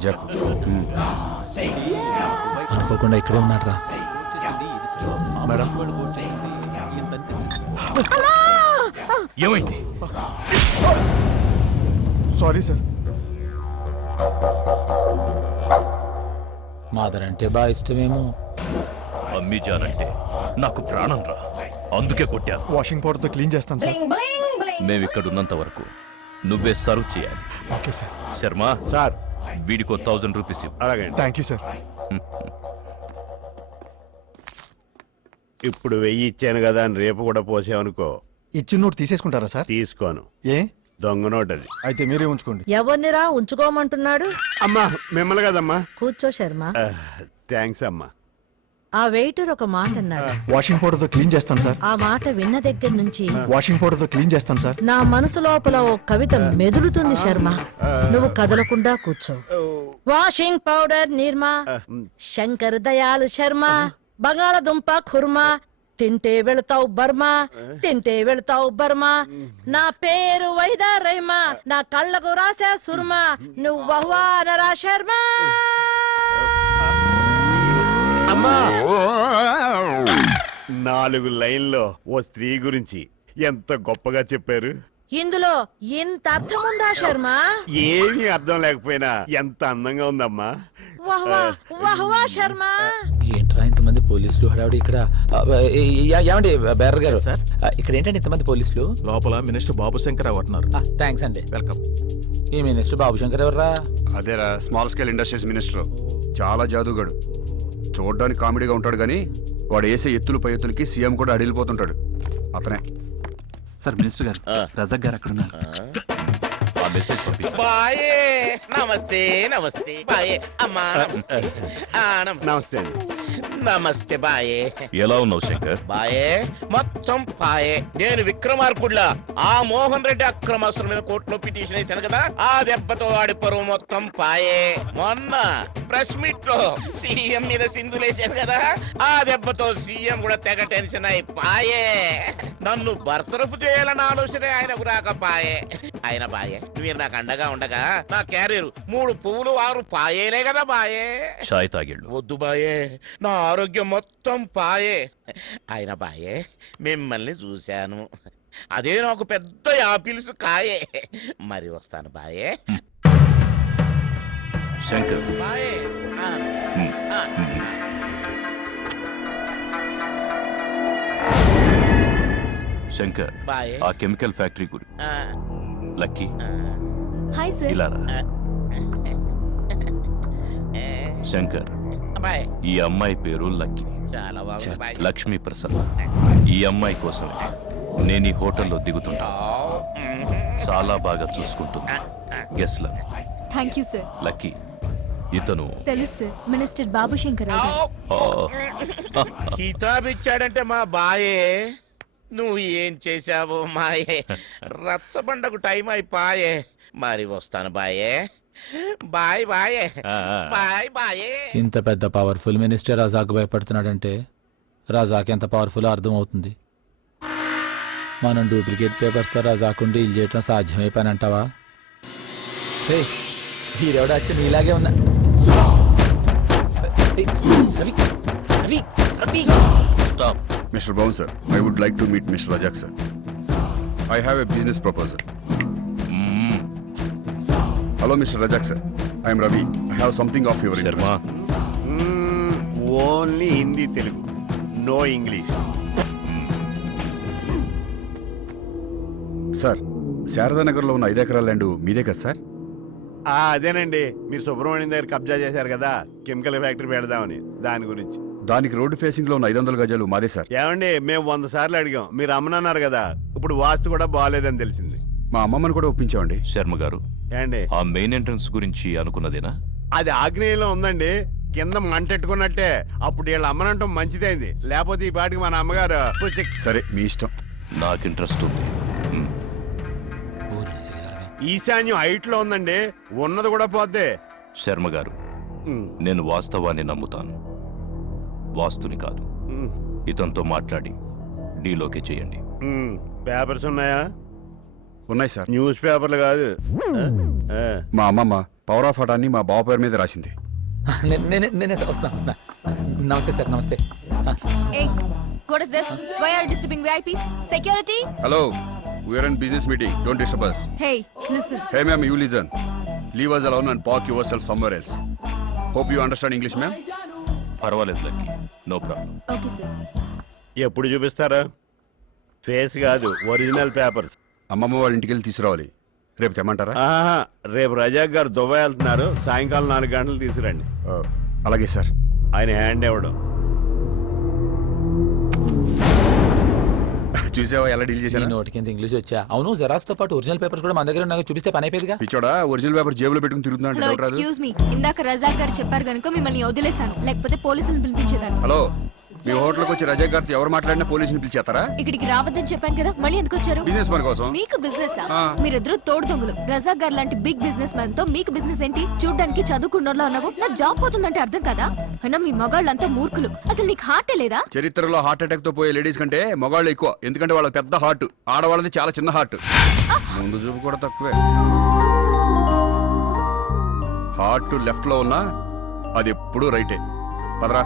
రజాక్ అనుకోకుండా ఇక్కడే ఉన్నాడు రా. మేడం ఏమైంది? Sorry sir. మాదర్ అంటే బాగా ఇష్టమేమో. అమ్మిజాన్ అంటే నాకు ప్రాణం రా, అందుకే కొట్టాను. వాషింగ్ పౌడర్తో క్లీన్ చేస్తాను సార్. మేమిక్కడ ఉన్నంత వరకు నువ్వే సర్వ్ చేయాలి. Okay sir. శర్మ సార్ వీడికో 1000 రూపీస్ ఇవ్వు. అలాగే. Thank you sir. ఇప్పుడు 1000 ఇచ్చాను కదా అని రేపు కూడా పోసావనుకో, ఇచ్చిన నోట్ తీసేసుకుంటారా సార్? తీసుకోను. ఏ దొంగ నోట్ అది. అయితే మీరే ఉంచుకోండి. ఎవరినిరా ఉంచుకోమంటున్నాడు? అమ్మా మిమ్మల్ని కదమ్మా. కూర్చో శర్మ. థ్యాంక్స్ అమ్మా. ఆ వెయిటర్ ఒక మాట అన్నాడు. వాషింగ్ పౌడర్తో క్లీన్ చేస్తాను సార్. ఆ మాట విన్న దగ్గర నుంచి వాషింగ్ పౌడర్తో క్లీన్ చేస్తాను సార్. నా మనసు లోపల ఓ కవిత మెదులుతుంది శర్మ. నువ్వు కదలకుండా కూర్చో. వాషింగ్ పౌడర్ నిర్మా, శంకర్ దయాళ్ శర్మ, బంగాళదుంప ఖుర్మా, తింటే వెళతావు బర్మా, తింటే వెళతావు బర్మా. నా పేరు వైదా రైమా, నా కళ్ళకు రాసే సుర్మా, నువ్వు బహువానరా శర్మ. అమ్మా 4 లైన్లో ఓ స్త్రీ గురించి ఎంత గొప్పగా చెప్పారు. ఇందులో ఇంత అర్థం ఉందా శర్మ? ఏమీ అర్థం లేకపోయినా ఎంత అందంగా ఉందమ్మా. వహ్వా వహ్వా శర్మ. ఏంట్రా ఇంతమంది పోలీసులు హడావుడి ఇక్కడ? ఏమండి బేరర్ గారు, ఇక్కడ ఏంటండి ఇంతమంది పోలీసులు? లోపల మినిస్టర్ బాబు శంకర్ అవుతున్నారు. థ్యాంక్స్ అండి. వెల్కమ్. ఈ మినిస్టర్ బాబు శంకర్ ఎవర్రా? అదేరా, స్మాల్ స్కేల్ ఇండస్ట్రీస్ మినిస్టర్. చాలా జాదుగాడు. చూడడానికి కామెడీగా ఉంటాడు కానీ వాడు వేసే ఎత్తులు పై ఎత్తులకి సీఎం కూడా అడిగిపోతుంటాడు. అతనే సార్ మినిస్టర్ గారు, రజాక్ గారు అక్కడ ఉన్నారు. ఆ మెసేజ్ పంపించు. బాయే నమస్తే. నమస్తే బాయే అమ్మా. నమస్తే అండి. నమస్తే బాయే. ఎలా ఉన్నావు శంకర్? బాయే మొత్తం పాయే. నేను విక్రమార్కుడ్లా ఆ మోహన్ రెడ్డి అక్రమాస్తుల మీద కోర్టులో పిటిషన్ వేశాను కదా, ఆ దెబ్బతో వాడి పరువు మొత్తం పాయే. మొన్న ప్రెస్ మీట్ లో సీఎం మీద సింధులేశాను కదా, ఆ దెబ్బతో సీఎం కూడా తెగ టెన్షన్ అయి పాయే. నన్ను బర్తరఫ్ చేయాలన్న ఆలోచనే ఆయనకు రాకపాయే. ఆయన బాయే నువ్వు నాకు అండగా ఉండగా నా క్యారియర్ 3 పువ్వులు 6 పాయేలే కదా బాయే. చాయ్ తాగిళ్ళు. వద్దు బాయే, నా ఆరోగ్యం మొత్తం పాయే. ఆయన బాయే మిమ్మల్ని చూశాను, అదే నాకు పెద్ద యాపిల్స్ కాయే. మరి వస్తాను బాయే. శంకర్ బాయే. శంకర్ బాయే. ఆ కెమికల్ ఫ్యాక్టరీ గురి లక్కీ హాయ్ ఇలా రా. శంకర్ బాయ్. ఈ అమ్మాయి పేరు లక్కీ. చాలా బాగుంది బాయ్. లక్ష్మీ ప్రసాద్. ఈ అమ్మాయి కోసమే నేను ఈ హోటల్లో దిగుతున్నా. చాలా బాగా చూసుకుంటుంది. Guest law. Thank you sir. Lucky ఇతను తెలుసు సార్, మినిస్టర్ బాబు శంకర్ కితాబ్ ఇచ్చాడంటే మా బాయే. నువ్వు ఏం చేశావో మాయే. రచ్చబండకు టైం అయిపోయే. మరి వస్తాను బాయే. బాయ్ బాయే. బాయ్ బాయే. ఇంత పెద్ద పవర్ఫుల్ మినిస్టర్ రజాక్ భయపడుతున్నాడంటే రజాక్ ఎంత పవర్ఫుల్ అర్థం అవుతుంది. మనం డూప్లికేట్ పేపర్స్ తో రజాక్ డీల్ చేయటం సాధ్యమైపోయినంటావా? హీరోడు వచ్చి నీలాగే ఉన్నా. స్టాప్. మిస్టర్ బౌన్ sir, I would like to meet mister Razak sir. I have a business proposal. Hello mister Razak sir, I'm Ravi. I have something of your Sharma only Hindi Telugu, no English. Sir, శారదానగర్లో ఉన్న 5 ఎకరాల land మీదే కదా సార్? అదేనండి, మీరు సుబ్రహ్మణ్యం దగ్గర కబ్జా చేశారు కదా, కెమికల్ ఫ్యాక్టరీ పెడదామని, దాని గురించి. దానికి రోడ్డు ఫేసింగ్ లో ఉన్న 500 గజాలు మాదే సార్. ఏమండి, మేము 100 సార్లు అడిగాం, మీరు అమ్మనన్నారు కదా. ఇప్పుడు వాస్తు కూడా బాగాలేదని తెలిసింది. మా అమ్మమ్మని కూడా ఒప్పించామండి. శర్మ గారు, ఏమండి ఆ మెయిన్ ఎంట్రన్స్ గురించి అనుకున్నదేనా? అది ఆగ్నేయంలో ఉందండి, కింద మంటెట్టుకున్నట్టే. అప్పుడు వీళ్ళ అమ్మనంటాం మంచిదైంది, లేకపోతే ఈ పాటికి మన అమ్మగారు. సరే, మీ ఇష్టం. నాకు ఇంట్రెస్ట్ ఉంది. ఈశాన్యం హైట్ లో ఉందండి, ఉన్నది కూడా పోద్ది. శర్మ గారు, నేను వాస్తవాన్ని నమ్ముతాను, వాస్తుని కాదు. ఇతనితో మాట్లాడి డీలోకే చేయండి. పేపర్స్ ఉన్నాయా? ఉన్నాయి సార్. న్యూస్ పేపర్లు కాదు. ఆ, మా అమ్మమ్మ పవర్ ఆఫ్ అటాన్ని మా బావ పేరు మీద రాసింది. నేనే సార్ వస్తున్నా. నమస్తే సార్, నమస్తే. Hey, what is this? Why are you disturbing VIPs? Security? Hello, we're in business meeting, don't disturb us. Hey, listen. Hey ma'am, you listen. Leave us alone and park yourself somewhere else. Hope you understand English, ma'am. పర్వాలేదు Lucky, no problem. Okay, sir. ఎప్పుడు చూపిస్తారా? Face కాదు, original papers. అమ్మమ్మ వాళ్ళ ఇంటికి వెళ్ళి తీసుకురావాలి. రేపు తెమ్మంటారా? ఆహా, రేపు రజాక్ గారు దుబాయ్ వెళ్తున్నారు. సాయంకాలం 4 గంటలు తీసుకురండి. అలాగే సార్. ఆయన హ్యాండ్ ఇవ్వడం. చూసావా ఎలా డీల్ ఈ చేశాను? నోటి కింద ఇంగ్లీష్ వచ్చా. అవును, జెరాక్స్ తో పాటు ఒరిజినల్ పేపర్స్ కూడా మన దగ్గర నాకు చూపిస్తే పని అయిపోయిందిగా. పిచ్చోడా, ఒరిజినల్ పేపర్ జేబులో పెట్టుకుని తిరుగుతున్నా అంటే Hello, డౌట్ రాదు? excuse me. ఇందాక రజాక్ గారు చెప్పారు కనుక మిమ్మల్ని వదిలేశాను, లేకపోతే పోలీసులను పిలిపించేదాన్ని. హలో, మీ హోటల్కి వచ్చి రజాక్ గారితో ఎవరు మాట్లాడినా పోలీసుని పిలిచేస్తారా? ఇక్కడికి రావద్దని చెప్పాను కదా, మళ్ళీ ఎందుకు వచ్చారు? బిజినెస్ పని కోసం. మీకు బిజినెస్ ఆ. మీరిద్దరు తోడు దొంగలు. రజాక్ గారు లాంటి బిగ్ బిజినెస్ మ్యాన్ తో మీకు బిజినెస్ ఏంటి? చూడ్డానికి చదువుకున్నోళ్ళ ఉన్నావు. నా జాబ్ పోతుందంటే అర్థం కదా. అయినా మీ మగాళ్ళంతా మూర్ఖులు. అసలు మీకు హార్టే లేదా? చరిత్రలో హార్ట్ అటాక్ తో పోయే లేడీస్ కంటే మగాళ్ళు ఎక్కువ, ఎందుకంటే వాళ్ళ పెద్ద హార్ట్, ఆడవాళ్ళది చాలా చిన్న హార్ట్. ముందు చూపు కూడా తక్కువే. హార్ట్ లెఫ్ట్ లో ఉన్నా అది ఎప్పుడూ రైటే. పదరా.